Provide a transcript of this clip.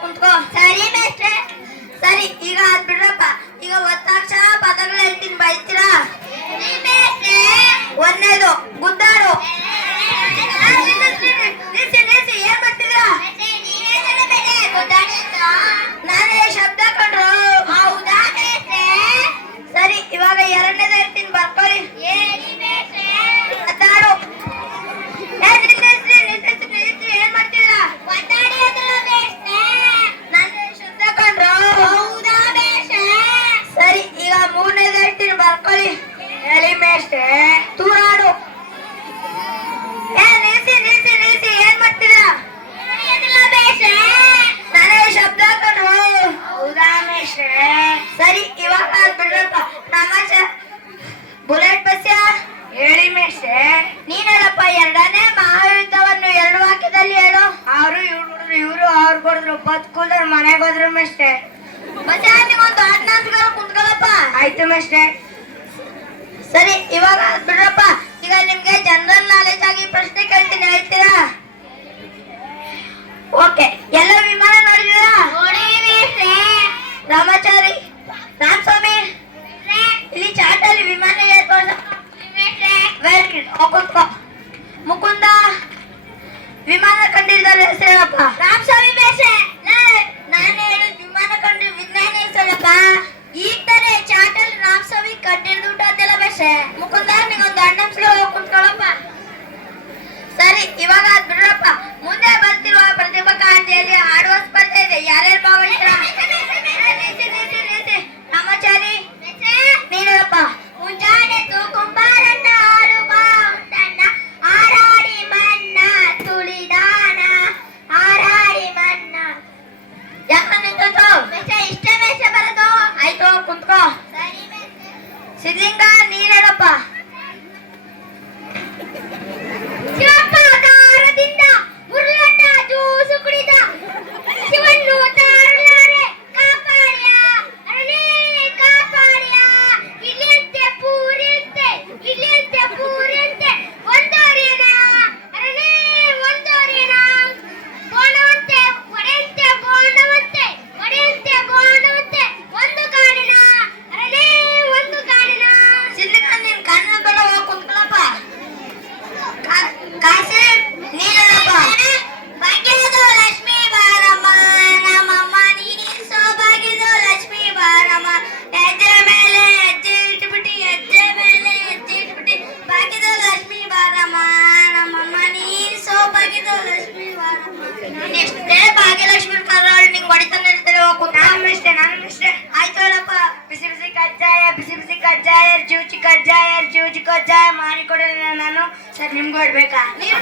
ಕುಂತ್ಕೋ. ಸರಿ ಮೇಷ್ಟ್ರೆ. ಸರಿ ಈಗ ಅದ್ ಬಿಡ್ರಪ್ಪ. ಈಗ ಒತ್ತಾಕ್ಷರ ಪದಗಳು ಹೇಳ್ತೀನಿ ಬೈತೀರಾ? ಒಂದೇದು ಗುದ್ದಾರು. ಕೊಡಿದ್ರು ಬದುಕುಲ್ದ್ರ ಮನೆಗೆ ಹೋದ್ರು ಮೆಸ್ಟೆ ಒಂದು ಆಜ್ಞಾಂತರ ಕುಂತ್ಕೊಳಪ್ಪ? ಆಯ್ತು ಮೆಸ್ಟೆ ಸರಿ ಇವಾಗ ಬಿಡ್ರಪ್ಪ ಈಗ ನಿಮ್ಗೆ ಜನರಲ್ ನಾಲೆಜ್ ಆಗಿ ಪ್ರಶ್ನೆ ಕೇಳ್ತೀನಿ ಹೇಳ್ತೀರಾ? ಓಕೆ ಎಲ್ಲ ವಿಮಾನ ನೋಡಿದೀರಾ ರಾಮಾಚಾರಿ ರಾಮ್ ಸ್ವಾಮಿ ಇಲ್ಲಿ ಚಾಟಲ್ಲಿ ವಿಮಾನ ಏರ್ಪೋರ್ಟ್. ಮುಕುಂದ ವಿಮಾನ ಕಂಡಿದ್ದಾರೆ ಹೆಸರೇನಪ್ಪ ರಾಮ್ 小金刚你来了吧？ಭಾಗ್ಯಲಕ್ಷ್ಮಿ ಕರಾಳ್ ನಿಂಗೆ ಹೊಡಿತಾನೆ ಇರ್ತಾರೆ ನಾನು ಇಷ್ಟೇ ನಾನು ಇಷ್ಟೇ ಆಯ್ತು ಅಲ್ಲಪ್ಪ ಬಿಸಿ ಬಿಸಿ ಕಜ್ಜಾಯ, ಬಿಸಿ ಬಿಸಿ ಕಜ್ಜಾಯ ಜೂಜಿ ಕಜ್ಜಾಯ ಜೂಜಿ ಕಜ್ಜಾಯ ಮಾಡಿಕೊಡೋಣ ನಾನು. ಸರ್, ನಿಮ್ಗೆ ಹೊಡ್ಬೇಕಾ? ನೀವು